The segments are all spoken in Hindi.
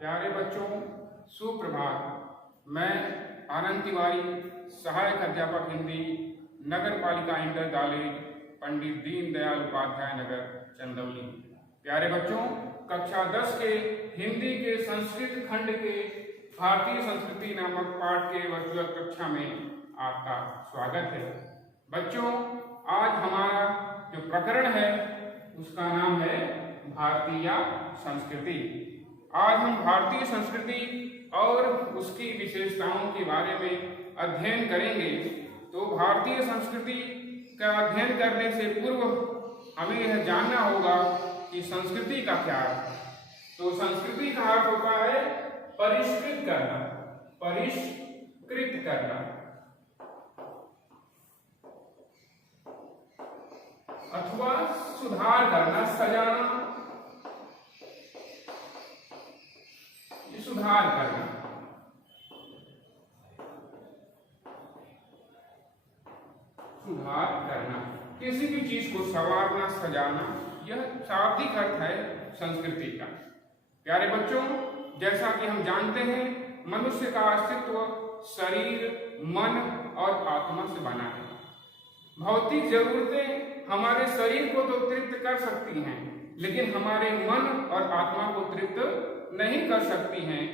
प्यारे बच्चों, सुप्रभात। मैं आनंद तिवारी, सहायक अध्यापक हिंदी, नगर पालिका इंटर कॉलेज, पंडित दीनदयाल उपाध्याय नगर, चंदौली। प्यारे बच्चों, कक्षा 10 के हिंदी के संस्कृत खंड के भारतीय संस्कृति नामक पाठ के वर्चुअल कक्षा में आपका स्वागत है। बच्चों, आज हमारा जो प्रकरण है उसका नाम है भारतीय संस्कृति। आज हम भारतीय संस्कृति और उसकी विशेषताओं के बारे में अध्ययन करेंगे। तो भारतीय संस्कृति का अध्ययन करने से पूर्व हमें यह जानना होगा कि संस्कृति का क्या अर्थ है। तो संस्कृति का अर्थ होता है परिष्कृत करना, परिष्कृत करना अथवा सुधार करना, सजाना, सुधार करना। सुधार करना, किसी भी चीज को संवारना, सजाना, यह शाब्दिक अर्थ है संस्कृति का। प्यारे बच्चों, जैसा कि हम जानते हैं, मनुष्य का अस्तित्व शरीर, मन और आत्मा से बना है। भौतिक जरूरतें हमारे शरीर को तो तृप्त कर सकती हैं, लेकिन हमारे मन और आत्मा को तृप्त नहीं कर सकती हैं।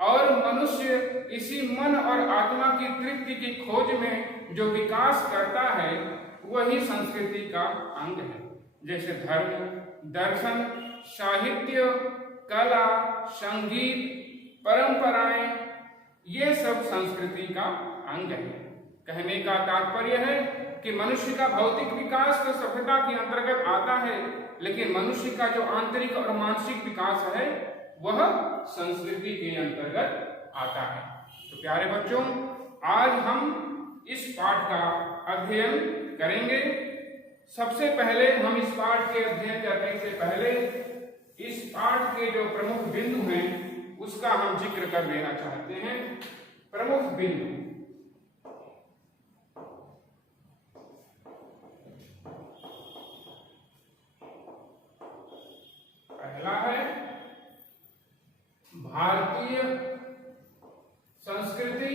और मनुष्य इसी मन और आत्मा की तृप्ति की खोज में जो विकास करता है वही संस्कृति का अंग है। जैसे धर्म, दर्शन, साहित्य, कला, संगीत, परंपराएं, ये सब संस्कृति का अंग है। कहने का तात्पर्य है कि मनुष्य का भौतिक विकास तो सभ्यता के अंतर्गत आता है, लेकिन मनुष्य का जो आंतरिक और मानसिक विकास है वह संस्कृति के अंतर्गत आता है। तो प्यारे बच्चों, आज हम इस पाठ का अध्ययन करेंगे। सबसे पहले हम इस पाठ के अध्ययन करने से पहले इस पाठ के जो प्रमुख बिंदु हैं उसका हम जिक्र कर देना चाहते हैं। प्रमुख बिंदु, पहला है भारतीय संस्कृति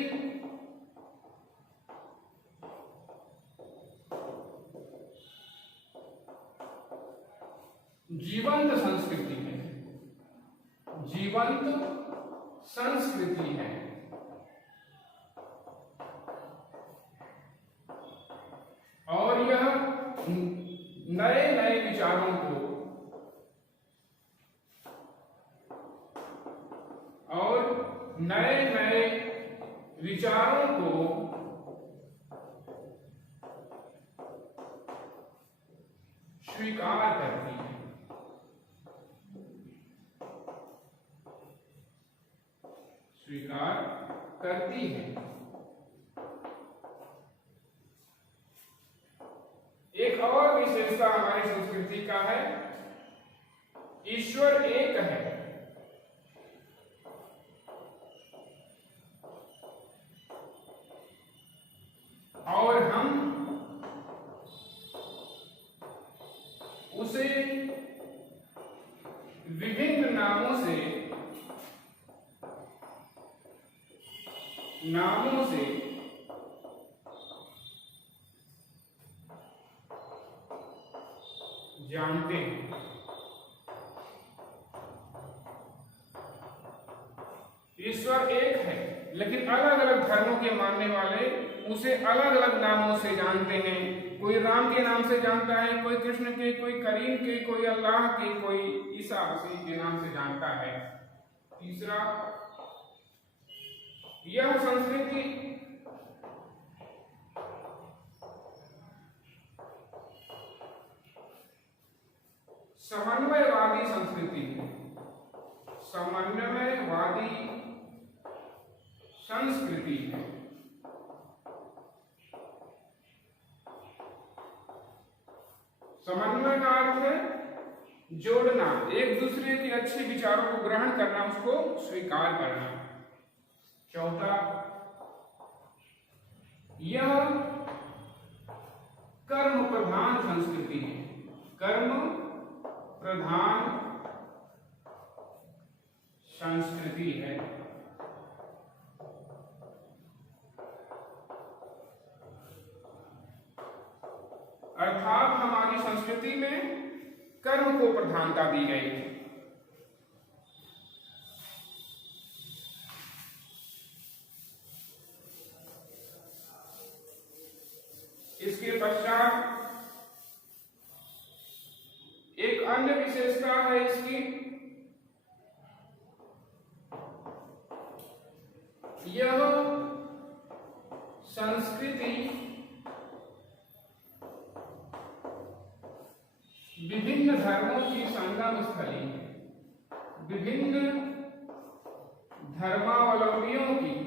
जीवंत संस्कृति है, जीवंत संस्कृति है। और यह नए नए विचारों को नए नए विचारों को स्वीकार करती है, स्वीकार करती है। एक और विशेषता हमारी संस्कृति का है, ईश्वर एक है। और हम उसे विभिन्न नामों से जानते हैं। ईश्वर एक है, लेकिन अलग अलग धर्मों के मानने वाले उसे अलग अलग नामों से जानते हैं। कोई राम के नाम से जानता है, कोई कृष्ण के, कोई करीम के, कोई अल्लाह के, कोई ईसा मसीह के नाम से जानता है। तीसरा, यह संस्कृति समन्वयवादी संस्कृति है, समन्वयवादी संस्कृति है। समन्वय का अर्थ है जोड़ना, एक दूसरे के अच्छे विचारों को ग्रहण करना, उसको स्वीकार करना। चौथा, यह कर्म प्रधान संस्कृति है, कर्म प्रधान संस्कृति है। अर्थात हमारी संस्कृति में कर्म को प्रधानता दी गई है। इसके पश्चात एक अन्य विशेषता है इसकी, यह संस्कृति विभिन्न धर्मों की संगम स्थली है। विभिन्न धर्मावलंबियों की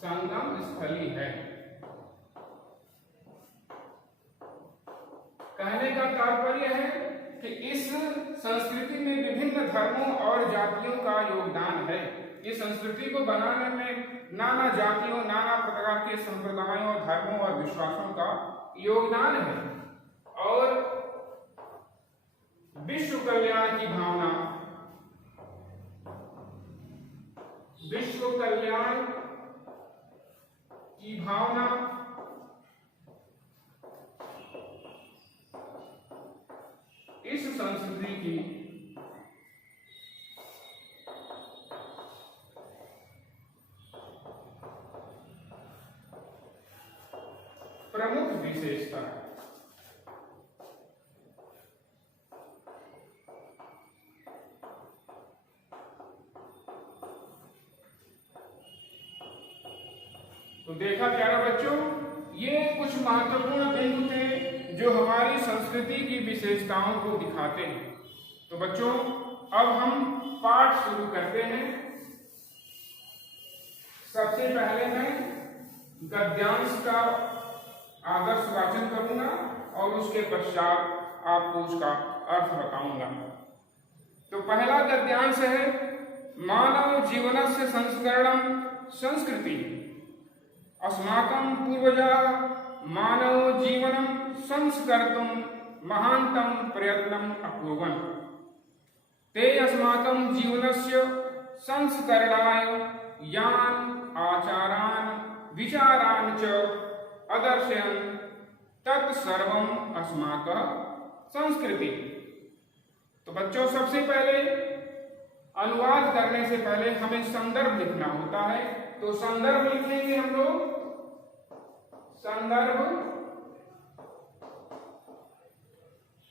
संगम स्थली है। कहने का तात्पर्य है कि इस संस्कृति में विभिन्न धर्मों और जातियों का योगदान है। इस संस्कृति को बनाने में नाना जातियों, नाना प्रकार के संप्रदायों, धर्मों और विश्वासों का योगदान है। और विश्व कल्याण की भावना, विश्व कल्याण की भावना इस संस्कृति की प्रमुख विशेषता है। तो देखा प्यारे बच्चों, ये कुछ महत्वपूर्ण बिंदु थे जो हमारी संस्कृति की विशेषताओं को दिखाते हैं। तो बच्चों, अब हम पाठ शुरू करते हैं। सबसे पहले मैं गद्यांश का आदर्श वाचन करूंगा और उसके पश्चात आपको उसका अर्थ बताऊंगा। तो पहला गद्यांश है, मानव जीवनस्य संस्करणं संस्कृति। अस्माकं पूर्वजाः मानव जीवनं संस्कर्तुं महान्तं प्रयत्नम् अकुर्वन्। ते अस्माकं जीवनस्य संस्करणाय यान् आचारान् विचारान् च अदर्शयन् तत् सर्वम् अस्माकं संस्कृति। तो बच्चों, सबसे पहले अनुवाद करने से पहले हमें संदर्भ लिखना होता है। तो संदर्भ लिखेंगे हम लोग। संदर्भ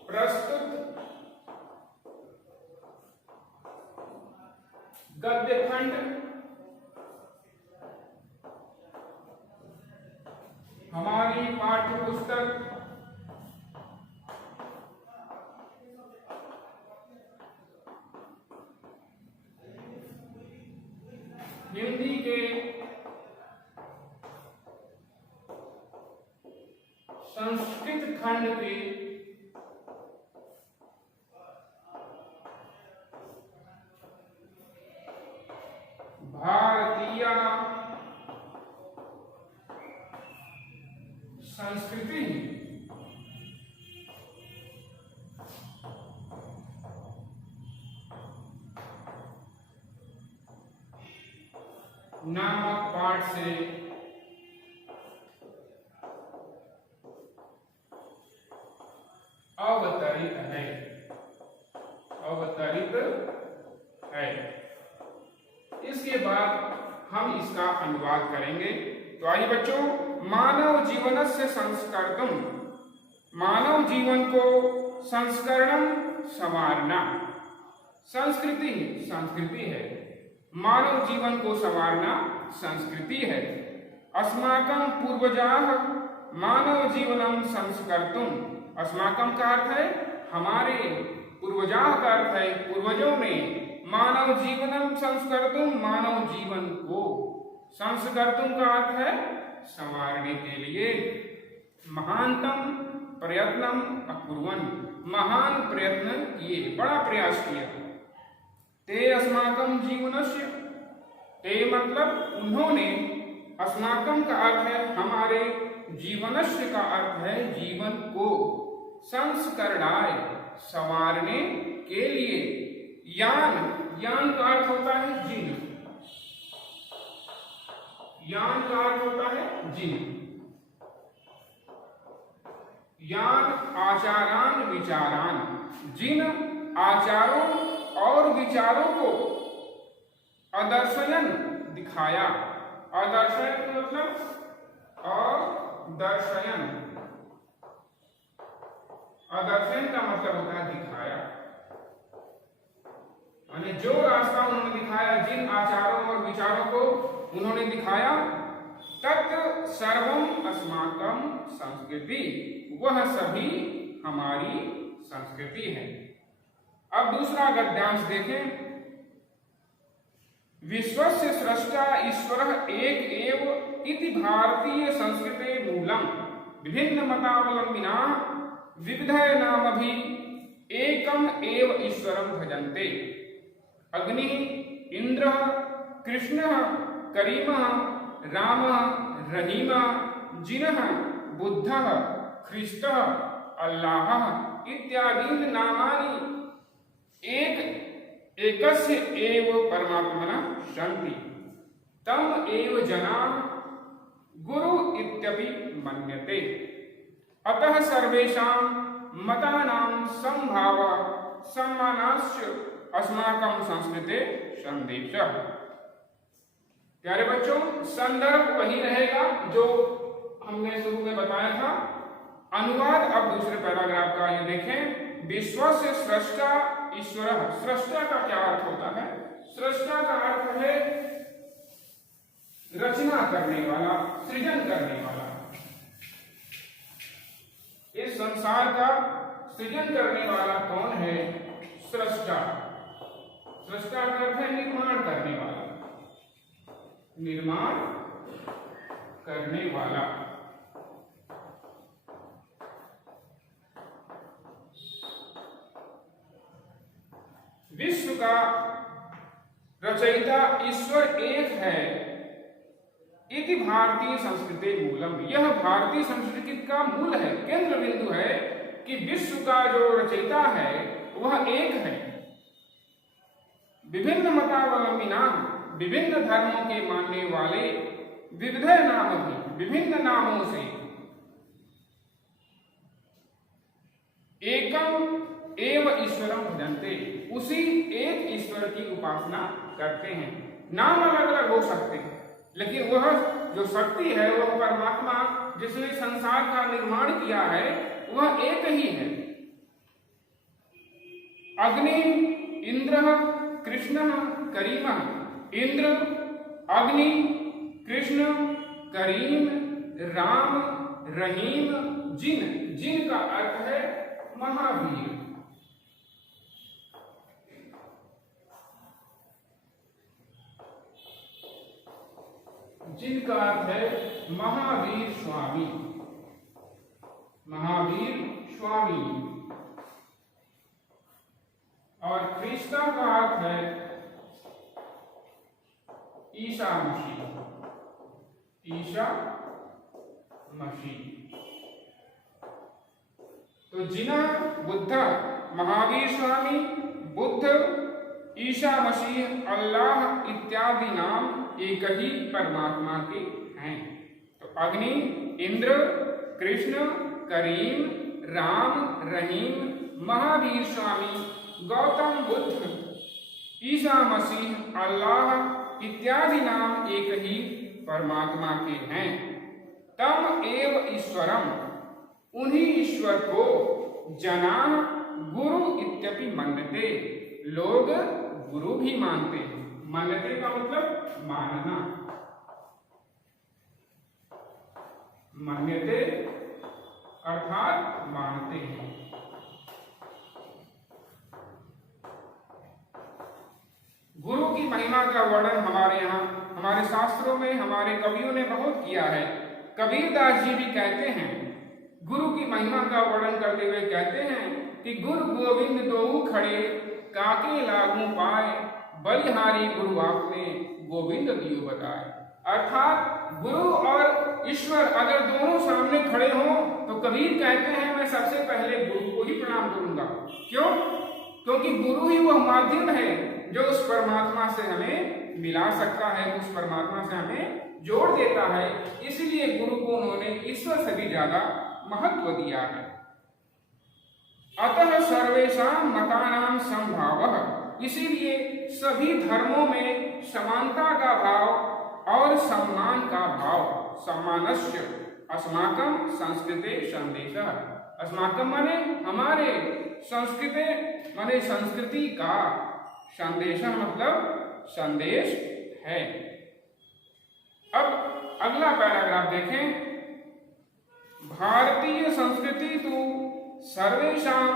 प्रस्तुत गद्य खंड हमारी पाठ्य पुस्तक हिंदी के संस्कृत खंड के भारतीय संस्कृति नामक पाठ से अवतरित है। अवतरित है। इसके बाद हम इसका अनुवाद करेंगे। तो आइए बच्चों, मानव जीवनस्य संस्कर्तुं, मानव जीवन को संस्करणं संवारना। संस्कृति संस्कृति है, मानव जीवन को संवारना संस्कृति है। अस्माकं पूर्वजाः मानव जीवनं संस्कर्तुं, अस्माकं का अर्थ है हमारे, पूर्वजाः का अर्थ है पूर्वजों ने, मानव जीवनं संस्कर्तुं, मानव जीवन को, संस्कर्तुं का अर्थ है संवारने के लिए, महानतम प्रयत्नम अकुर्वन्, महान प्रयत्न किए, बड़ा प्रयास किया। ते अस्माकं जीवनस्य, ते मतलब उन्होंने, अस्माकं का अर्थ है हमारे, जीवनस्य का अर्थ है जीवन को, संस्करणाय संवारने के लिए, यान, यान का अर्थ होता है जिन, यान का अर्थ होता है जिन, यान आचारान विचारान, जिन आचारों और विचारों को अदर्शयन दिखाया, अदर्शयन मतलब अदर्शयन, अदर्शयन का मतलब होता है दिखाया, यानी जो रास्ता उन्होंने दिखाया, जिन आचारों और विचारों को उन्होंने दिखाया, तत् सर्वम अस्माकं संस्कृति, वह सभी हमारी संस्कृति है। अब दूसरा गद्यांश देखें। विश्वस्य स्रष्टा ईश्वरः एक एव इति भारतीय संस्कृते मूलम, विभिन्न मतावलंबिनाः विविधय नामभि एकम एव ईश्वरं भजन्ते। अग्नि, इंद्र, कृष्ण, करीमः, रामः, रहीमः, जिनः, बुद्धः, ख्रीस्तः, अल्लाहः इत्यादीनि नामानि एकस्य एव परमात्मनः सन्ति, तम एव जनाः गुरु इत्यपि मन्यते। अतः सर्वेषां मतानां संभावः सम्मानस्य अस्माकं संस्कृते संदेशः। प्यारे बच्चों, संदर्भ वही रहेगा जो हमने शुरू में बताया था। अनुवाद अब दूसरे पैराग्राफ का ये देखें। विश्वस्य स्रष्टा ईश्वरः, स्रष्टा का क्या अर्थ होता है? स्रष्टा का अर्थ है रचना करने वाला, सृजन करने वाला। इस संसार का सृजन करने वाला कौन है? स्रष्टा। स्रष्टा का अर्थ है निर्माण करने वाला, निर्माण करने वाला। विश्व का रचयिता ईश्वर एक है, इति भारतीय संस्कृति मूलम, यह भारतीय संस्कृति का मूल है, केंद्र बिंदु है कि विश्व का जो रचयिता है वह एक है। विभिन्न मतावलंबिना, विभिन्न धर्मों के मानने वाले, विविध नाम भी, विभिन्न नामों से, एकम एव ईश्वरम भजन्ते, उसी एक ईश्वर की उपासना करते हैं। नाम अलग अलग हो सकते हैं, लेकिन वह जो शक्ति है, वह परमात्मा जिसने संसार का निर्माण किया है, वह एक ही है। अग्नि, इंद्र, कृष्ण, करीम। इंद्र, अग्नि, कृष्ण, करीम, राम, रहीम, जिन। जिन का अर्थ है महावीर। जिनका अर्थ है महावीर स्वामी, महावीर स्वामी। और ख्रीस्ता का अर्थ है ईसा मसीह, ईसा मसीह। तो जिना, बुद्ध, महावीर स्वामी, बुद्ध, ईसा मसीह, अल्लाह इत्यादि नाम एक ही परमात्मा के हैं। तो अग्नि, इंद्र, कृष्ण, करीम, राम, रहीम, महावीर स्वामी, गौतम बुद्ध, ईसा मसीह, अल्लाह इत्यादि नाम एक ही परमात्मा के हैं। तम एव ईश्वरम, उन्हीं ईश्वर को जना गुरु इत्यपि मन्यते, लोग गुरु भी मानते हैं। मान्यते का मतलब मानना, मान्यते अर्थात मानते हैं। गुरु की महिमा का वर्णन हमारे यहाँ, हमारे शास्त्रों में हमारे कवियों ने बहुत किया है। कबीरदास जी भी कहते हैं, गुरु की महिमा का वर्णन करते हुए कहते हैं कि गुरु गोविंद दोऊ खड़े, काके लागू पाए, बलिहारी गुरु आपने, गोविंद दियो बताए। अर्थात गुरु और ईश्वर अगर दोनों सामने खड़े हों तो कबीर कहते हैं मैं सबसे पहले गुरु को ही प्रणाम करूंगा। क्यों? क्योंकि गुरु ही वह माध्यम है जो उस परमात्मा से हमें मिला सकता है, उस परमात्मा से हमें जोड़ देता है। इसलिए गुरु को उन्होंने ईश्वर से भी ज्यादा महत्व दिया है। अतः सर्वेषां मतानां समभावः, इसीलिए सभी धर्मों में समानता का भाव और सम्मान का भाव। सम्मानस्य अस्माकं संस्कृते संदेशः। अस्माकं माने हमारे, संस्कृते माने संस्कृति का, संदेशः मतलब संदेश है। अब अगला पैराग्राफ देखें। भारतीय संस्कृति तो सर्वेषां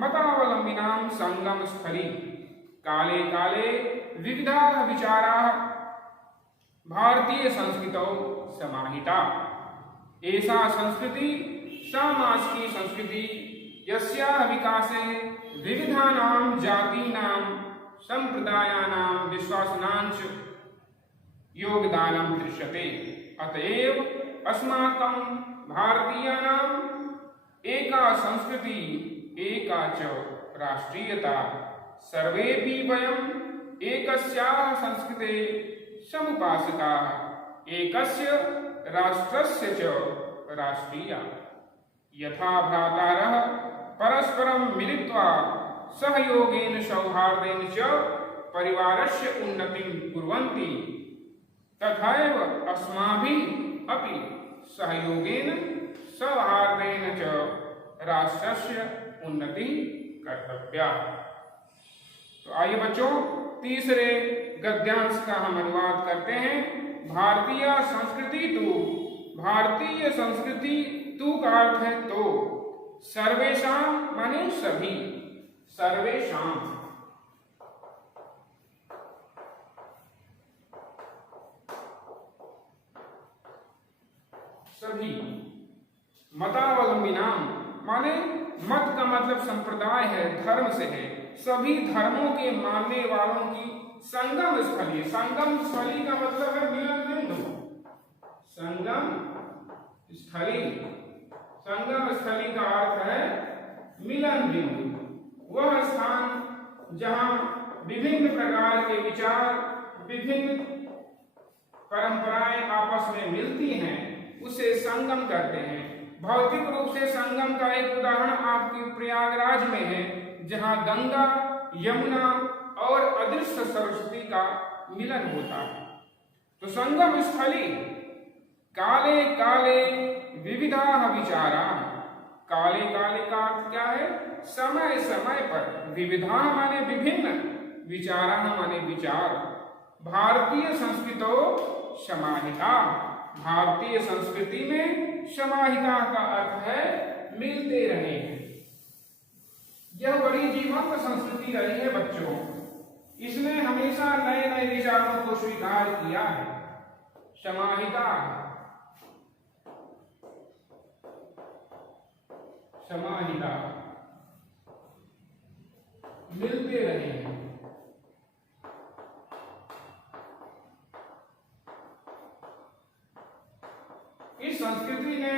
मतावलंबिनां संगम स्थली, काले काले विविधा विचाराः भारतीय संस्कृतौ समाहिता। एषा संस्कृति समाज की संस्कृति यस्याः विकासे विविधानां जातीनां संप्रदायानां विश्वासानांच योगदानं दृश्यते। अतएव अस्माकं भारतीयानां एका संस्कृति एका च राष्ट्रीयता। सर्वेपि वयम् एकस्याः संस्कृते समुपासिताः, एकस्य राष्ट्रस्य च राष्ट्रीया। यथा भ्रातारः परस्परं मिलित्वा सहयोगेन सौहार्देन च परिवारस्य उन्नतिं कुर्वन्ति, तथैव अस्माभिः अपि सहयोगेन सौहार्देन च राष्ट्रस्य उन्नतिः कर्तव्या। तो आइए बच्चों, तीसरे गद्यांश का हम अनुवाद करते हैं। भारतीय संस्कृति तु, भारतीय संस्कृति तु का अर्थ है तो, सर्वेषां माने सभी, सर्वेषां सभी, मतावलंबिनां माने मत का मतलब संप्रदाय है, धर्म से है, सभी धर्मों के मानने वालों की संगम स्थली। संगम स्थली का मतलब है मिलन बिंदु। संगम स्थली, संगम स्थली का अर्थ है मिलन बिंदु। वह स्थान जहां विभिन्न प्रकार के विचार, विभिन्न परंपराएं आपस में मिलती हैं, उसे संगम कहते हैं। भौतिक रूप से संगम का एक उदाहरण आपके प्रयागराज में है, जहां गंगा, यमुना और अदृश्य सरस्वती का मिलन होता है। तो संगम स्थली काले काले विविधा विचारा। काले काले का अर्थ क्या है? समय समय पर। विविधा माने विभिन्न, विचारा माने विचार। भारतीय संस्कृतो समाहिता, भारतीय संस्कृति में समाहिता का अर्थ है मिलते रहे। यह बड़ी जीवंत संस्कृति रही है बच्चों। इसने हमेशा नए नए विचारों को स्वीकार किया है। समाहिता, समाहिता, मिलते रहे हैं। इस संस्कृति ने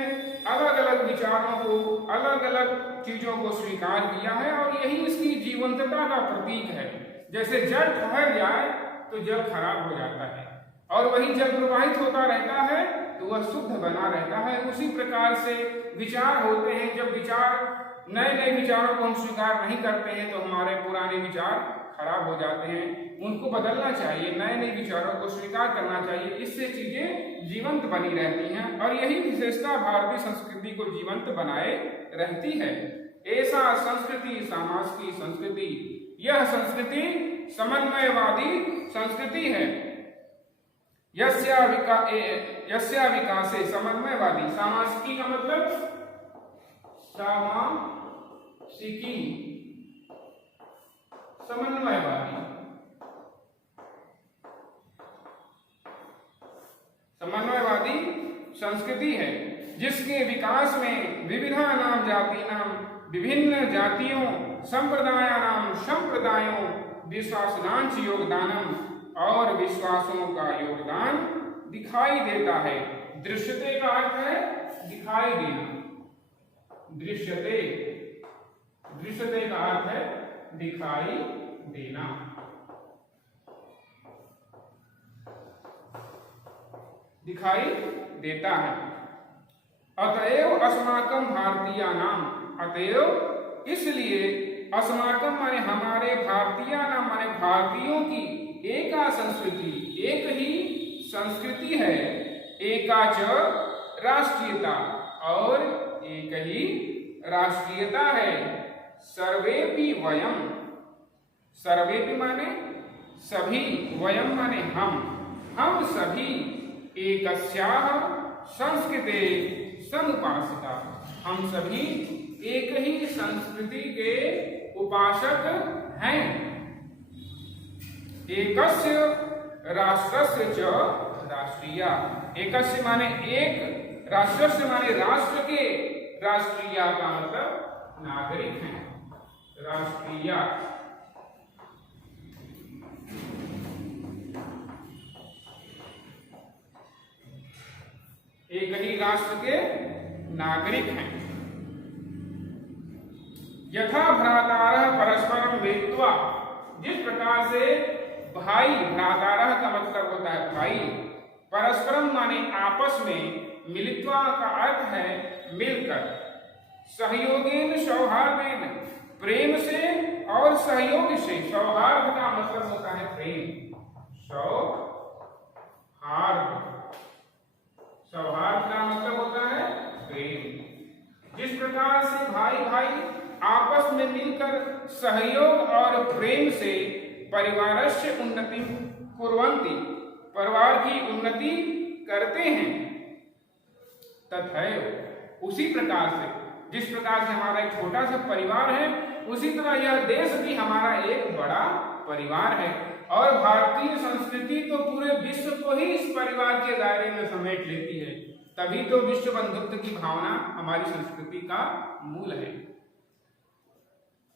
अलग अलग विचारों को, अलग अलग चीजों को स्वीकार किया है और यही इसकी जीवंतता का प्रतीक है। जैसे जल ठहर जाए तो जल खराब हो जाता है और वही जल प्रवाहित होता रहता है तो वह शुद्ध बना रहता है। उसी प्रकार से विचार होते हैं। जब विचार, नए नए विचारों को हम स्वीकार नहीं करते हैं तो हमारे पुराने विचार खराब हो जाते हैं। उनको बदलना चाहिए, नए नए विचारों को स्वीकार करना चाहिए। इससे चीजें जीवंत बनी रहती हैं और यही विशेषता भारतीय संस्कृति को जीवंत बनाए रहती है। ऐसा संस्कृति समाज की संस्कृति, यह संस्कृति समन्वयवादी संस्कृति है। यस्या विकासे, समन्वयवादी, सामासिकी का मतलब सामासिकी, समन्वयवादी, समन्वयवादी संस्कृति है जिसके विकास में विविधानां जातीनां, विभिन्न जातियों, संप्रदायानां, संप्रदायों, विश्वासानांच योगदानम और विश्वासों का योगदान दिखाई देता है। दृश्यते का अर्थ है दिखाई देना। दृश्यते, दृश्यते का अर्थ है दिखाई देना। दिखाई देता है। अतएव अस्माकं भारतीयानाम, अतएव इसलिए अस्माकं माने हमारे, भारतीयानाम माने भारतीयों की, एका संस्कृति, एक ही संस्कृति है, एका च राष्ट्रीयता, और एक ही राष्ट्रीयता है। सर्वेपि वयम, सर्वेपि माने सभी, वयम माने हम सभी एकस्याः संस्कृते समुपासिता, हम सभी एक ही संस्कृति के उपासक हैं। एकस्य राष्ट्रस्य च राष्ट्रीया, एकस्य माने एक, राष्ट्रस्य माने राष्ट्र के, राष्ट्रीया का मतलब नागरिक हैं, राष्ट्रीया। एक ही राष्ट्र के नागरिक हैं। यथा भ्रातारः परस्परं वेत्वा, जिस प्रकार से भाई, भ्रातारः का मतलब होता है भाई, परस्परम माने आपस में, मिलित्वा का अर्थ है मिलकर, सहयोगेन सौहार्देन प्रेम से और सहयोग से, सौहार्द का मतलब होता है प्रेम, सौहार्द, सौहार्द का मतलब होता है प्रेम। जिस प्रकार से भाई भाई आपस में मिलकर सहयोग और प्रेम से परिवारस्य उन्नति कुर्वन्ति, परिवार की उन्नति करते हैं, तथैव उसी प्रकार से, जिस प्रकार से हमारा एक छोटा सा परिवार है, उसी तरह यह देश भी हमारा एक बड़ा परिवार है। और भारतीय संस्कृति तो पूरे विश्व को ही इस परिवार के दायरे में समेट लेती है, तभी तो विश्व बंधुत्व की भावना हमारी संस्कृति का मूल है।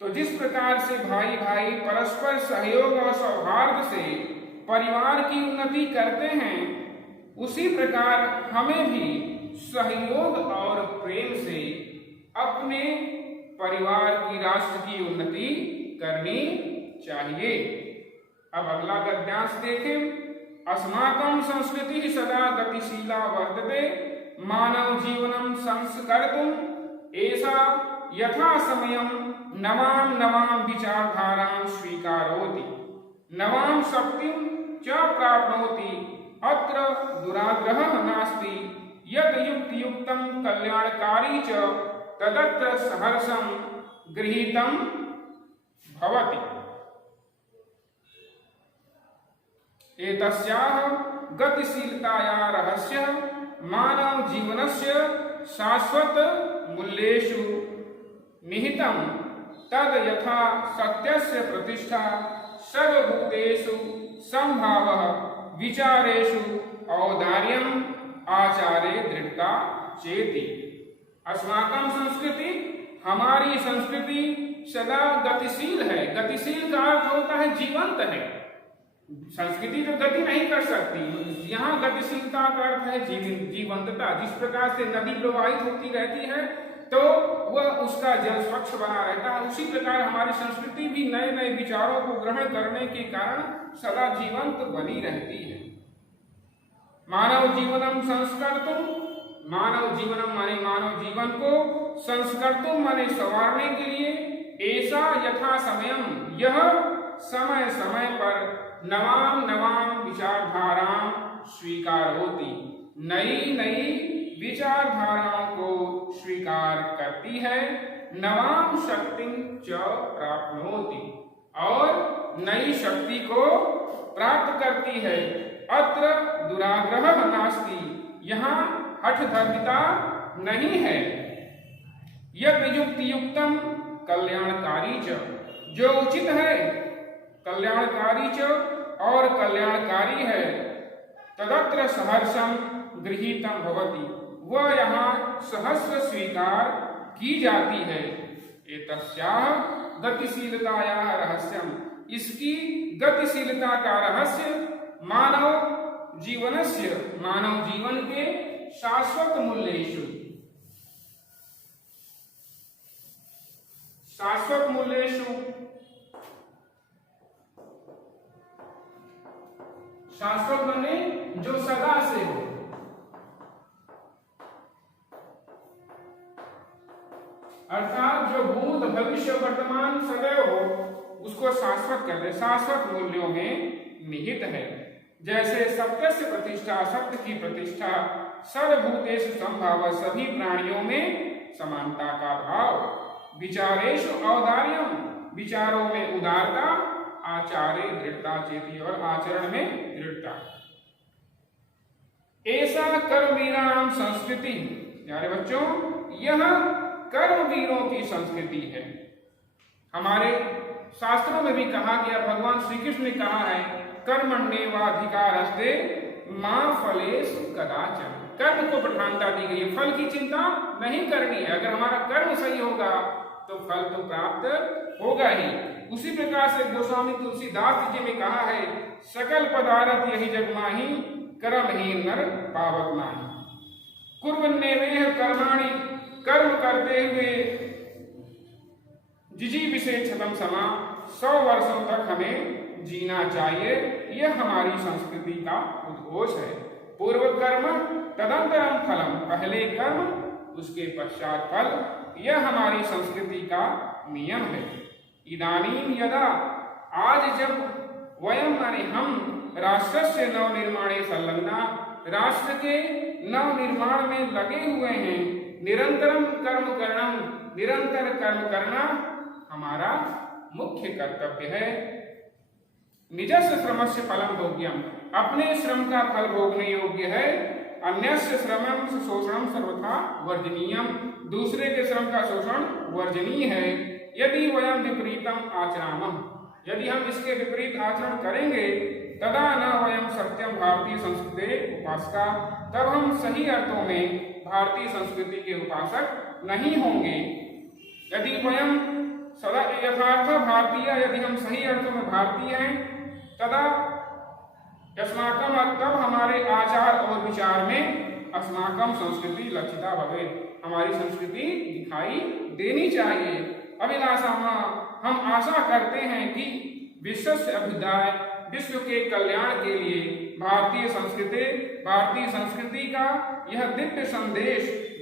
तो जिस प्रकार से भाई भाई परस्पर सहयोग और सौहार्द से परिवार की उन्नति करते हैं, उसी प्रकार हमें भी सहयोग और प्रेम से अपने परिवार की, राष्ट्र की उन्नति करनी चाहिए। अब अगला गद्यांश देखें। अस्माकं संस्कृति सदा गतिशीला वर्तते, मानव जीवनं संस्कर्तुं एषा यथा समयं नवां नवां विचारधारां स्वीकरोति, नवां शक्तिं च प्राप्नोति। अत्र दुराग्रहः नास्ति, यत् युक्तियुक्तं कल्याणकारी च तदत्र सहर्षं गृहीतं भवति। एतस्याः गतिशीलतायाः रहस्यः मानव जीवनस्य शाश्वत मूल्येषु निहितं, तद् यथा सत्यस्य प्रतिष्ठा सर्वभूतेषु संभावः, विचारेषु औदार्यम्, आचारे दृढ़ता चेति। अस्माकं संस्कृति, हमारी संस्कृति सदा गतिशील है। गतिशील का अर्थ होता है जीवंत है। संस्कृति तो गति नहीं कर सकती, यहाँ गतिशीलता का अर्थ है जीवंतता। जिस प्रकार से नदी प्रवाहित होती रहती है तो वह उसका जल स्वच्छ बना रहता है, उसी प्रकार हमारी संस्कृति भी नए नए विचारों को ग्रहण करने के कारण सदा जीवंत बनी रहती है। मानव जीवनम संस्कर्तुम, मानव जीवनम माने मानव जीवन को, संस्कर्तुम माने संवारने के लिए, ऐसा यथा समयम यह समय समय पर, नवाम नवाम विचारधारां स्वीकार होती, नई नई विचारधाराओं को स्वीकार करती है। नवाम शक्ति च प्राप्नोति, और नई शक्ति को प्राप्त करती है। अत्र दुराग्रहः नास्ति, यहाँ हठधर्मिता नहीं है। यत् युक्तियुक्तम कल्याणकारी च, जो उचित है कल्याणकारी च और कल्याणकारी है, तदत्र सहर्षं गृहीतं भवति, वह यहाँ सहस्र स्वीकार की जाती है। एतस्याः गतिशीलतायाः रहस्यम, इसकी गतिशीलता का रहस्य मानव जीवन के शाश्वत मूल्येषु शाश्वत माने जो सदा से हो, अर्थात जो भूत भविष्य वर्तमान सदैव हो, उसको शाश्वत कहते हैं। शाश्वत मूल्यों में निहित है। जैसे सत्यस्य प्रतिष्ठा, सत्य की प्रतिष्ठा, सर्वभूतेषु संभाव, सभी प्राणियों में समानता का भाव, विचारेषु औदार्यम, विचारों में उदारता, आचार्य दृढ़ता चेती और आचरण में दृढ़ता। ऐसा कर्मवीराणाम संस्कृति, प्यारे बच्चों, यह कर्मवीरों की संस्कृति है। हमारे शास्त्रों में भी कहा गया, भगवान श्री कृष्ण ने कहा है, कर्मण्येवाधिकारस्ते मा फलेषु कदाचन। कर्म को प्रधानता दी गई है, फल की चिंता नहीं करनी है। अगर हमारा कर्म सही होगा तो फल तो प्राप्त होगा ही। उसी प्रकार से गोस्वामी तुलसीदास जी ने कहा है, सकल पदार्थ यही जग माही, कर्महीन नर पावक नाही। कुर्वन्नेवेह कर्माणि, कर्म करते हुए जिजीविषेक्षतम समा, 100 वर्षों तक हमें जीना चाहिए। यह हमारी संस्कृति का उद्घोष है। पूर्व कर्म तदंतरम फलम, पहले कर्म उसके पश्चात फल, यह हमारी संस्कृति का नियम है। इदानीम यदा, आज जब वयम माने हम, राष्ट्रस्य नव निर्माणे संलग्ना, राष्ट्र के नव निर्माण में लगे हुए हैं। निरंतरम कर्म करणम, निरंतर कर्म करना हमारा मुख्य कर्तव्य है। निजस्य श्रमस्य फलम भोग्यम, अपने श्रम का फल भोगने योग्य है। अन्यस्य श्रमम शोषणम सर्वथा वर्जनीयम, दूसरे के श्रम का शोषण वर्जनीय है। यदि वयम विपरीतम आचरामः, यदि हम इसके विपरीत आचरण करेंगे, तदा न वयम सत्यम भारतीय संस्कृति उपासका, तब हम सही अर्थों में भारतीय संस्कृति के उपासक नहीं होंगे। यदि वयम सदा यथार्थ भारतीय, यदि हम सही अर्थों में भारतीय हैं, तदा अस्माकम, तब हमारे आचार और विचार में अस्माकम संस्कृति लक्षिता भवे, हमारी संस्कृति दिखाई देनी चाहिए। अभिलाषा, हम आशा करते हैं कि विश्व से अभ्युदय, विश्व के कल्याण के लिए भारतीय संस्कृति का यह दिव्य संदेश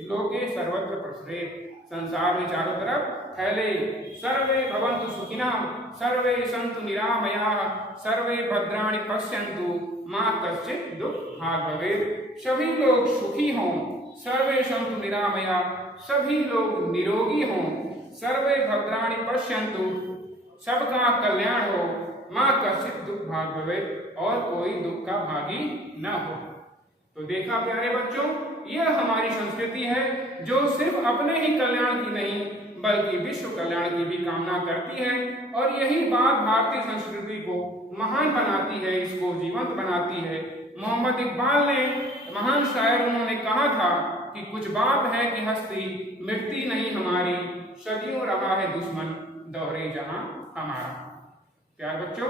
लोके सर्वत्र प्रसरेत, संसार में चारों तरफ फैले। सर्वे भवन्तु सुखिनः, सर्वे सन्तु निरामयाः, सर्वे भद्राणि पश्यन्तु, मा कश्चित् दुःखभाग् भवेत्। सभी लोग सुखी हों, सर्वे सन्तु निरामयाः, सभी लोग निरोगी हों, सर्वे भद्राणि पश्यन्तु, सबका कल्याण हो, मा कश्चित् दुःखभाग् भवेत्, और कोई दुख का भागी न हो। तो देखा प्यारे बच्चों, यह हमारी संस्कृति है जो सिर्फ अपने ही कल्याण की नहीं बल्कि विश्व कल्याण की भी कामना करती है। और यही बात भारतीय संस्कृति को महान बनाती है, इसको जीवंत बनाती है। मोहम्मद इकबाल ने, महान शायर, उन्होंने कहा था कि कुछ बात है कि हस्ती मिटती नहीं हमारी, सदियों रहा है दुश्मन दोहरे जहां हमारा। प्यारे बच्चों,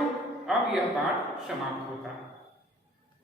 अब यह पाठ समाप्त होता है।